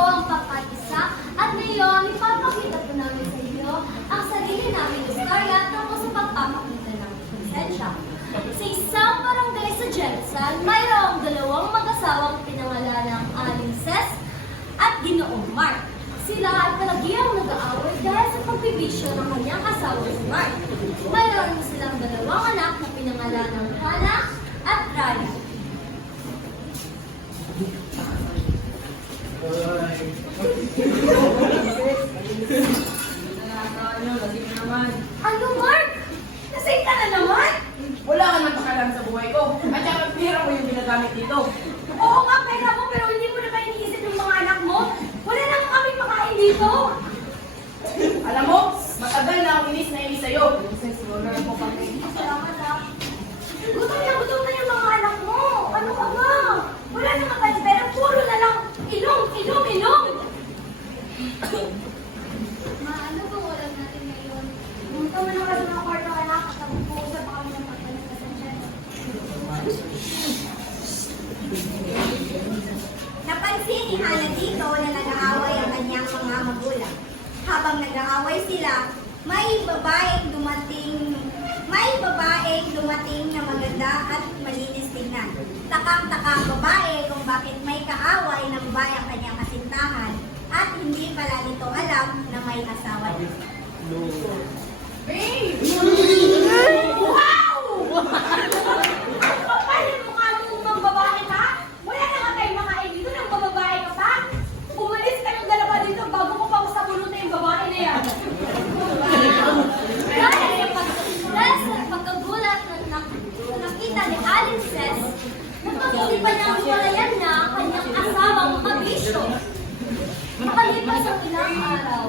ang pagkatisa at ngayon ipapakita po namin sa inyo ang sarili naming istorya tungkol sa pagpapakita ng konsensya. Sa isang barangay sa Jensen, mayroong dalawang mag-asawang pinangalan ng Aling Ces at Ginoong Mark. Sila ay palagiyang nag-aaway dahil sa pagbibisyo ng kanyang asawa si Mark. Mayroon silang dalawang anak na pinangalan ng Hannah at Ryan. Ano, Mark? Nasay ka na naman? Wala ka nang pakalam sa buhay ko. At saka pera mo yung ginagamit dito. Oo nga, pera mo, pero hindi mo na ba iniisip yung mga anak mo? Wala na nga kami makain dito. Alam mo, matagal na akong inis na inis sa'yo. Salamat ha. Gutom na yung mga anak mo. Ano ka ba? Wala na nga tayong pera. Puro na lang ilong. Ma, ano bang ulam natin ngayon? Pumunta mo na ka sa mga kwarto anak at mag-uusap pa kami ng pagkaligtasan dyan. Napansin ni Hannah dito na nag-aaway ang kanyang mga magulang. Habang nag-aaway sila, may babaeng dumating na maganda at malinis tingnan. Takang-takang babae kung bakit may kaaway ng babae ang kanyang kasintahan at hindi pala nito alam na may asawa dito. Babe! Wow! Kapal yung mukha mo mga babae ka? Wala na nga tayong makain dito ng bababae ka pa? Umalis kayong dalawa dito bago mo pa usapulot na yung babae na yan. Dahil sa pagkagulat na nakita ni Aling Ces, napatuloy pa niya ang hiwalayan niya ang kanyang asawang mabisyo. Makalipas ang ilang araw,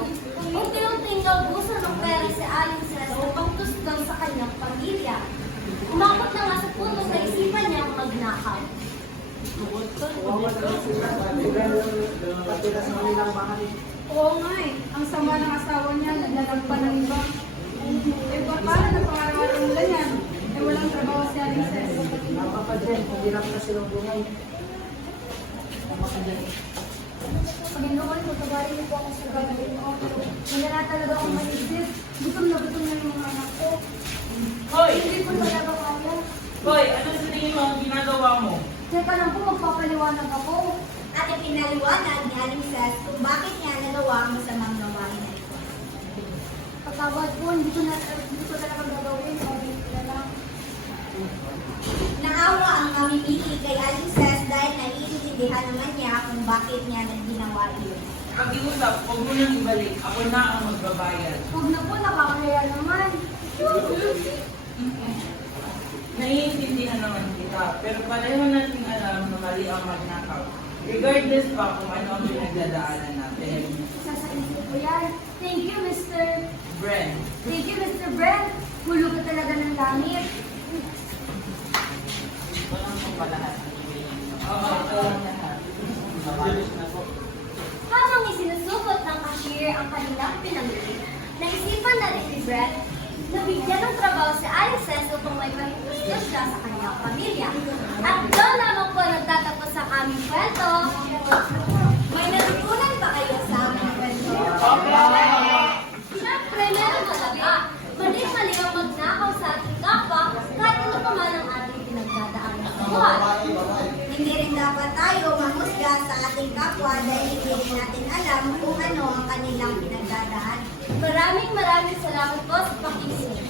unti-unting naubusan ng pera si Aling Ces upang tusgan sa kanyang pamilya. Umabot na nga sa punto sa isipan niyang magnakaw. Oo nga eh. Ang sama ng asawa niya, naglalagpan ng iba. Eh, paano na pangarawan ng ganyan? Eh, walang trabaho si Aling Ces. Panginoon, magkabarin niyo po ako sa gagawin mo. Wala talaga akong manisip. Gutom na yung mga anak ko. Hoy! Hindi ko talaga kaya. Hoy! Ano sa tingin mo ang ginagawa mo? Teka lang po, magpapaliwanag ako. At ipinaliwanag ni Aling Ces kung bakit niya nagawa ang masamang gawain na ito. Patawad po, hindi ko talaga gagawin. Sabi ko na lang. Naawa ang mamimili kay Aling Ces dahil naiintindihan naman niya kung bakit niya ginawa iyon. Pag-iusap, huwag mo nang ibalik. Ako na ang magbabayad. Huwag na po, nakakaya naman. Naiintindihan naman kita, pero pareho nating alam na mali ang magnakaw. Regardless pa kung ano ang pinagdadaanan natin. Sasaisip ko yan. Thank you, Mr. Bren, Thank you, Mr. Brent. Hulog ka talaga ng gamit. walang pagpalahat. Oo, ito lang lahat. Habang isinusukot ng cashier ang kanilang pinamili, naisipan na rin ni Brett na bigyan ng trabaho si Aling Ces upang may pahitusto siya sa kanyang pamilya. At doon lamang po nagtatapos ang aming kwento. May natutunan ba kayo sa aming kwento? Siyempre, meron talaga. Mali ang magnakaw sa ating kapwa kahit ano pa man ang ating pinagdadaanan sa buhay. Hindi rin dapat tayo mahusga sa ating kapwa dahil hindi rin natin alam kung ano ang kanilang pinagdadaan. Maraming salamat po sa pakikinig.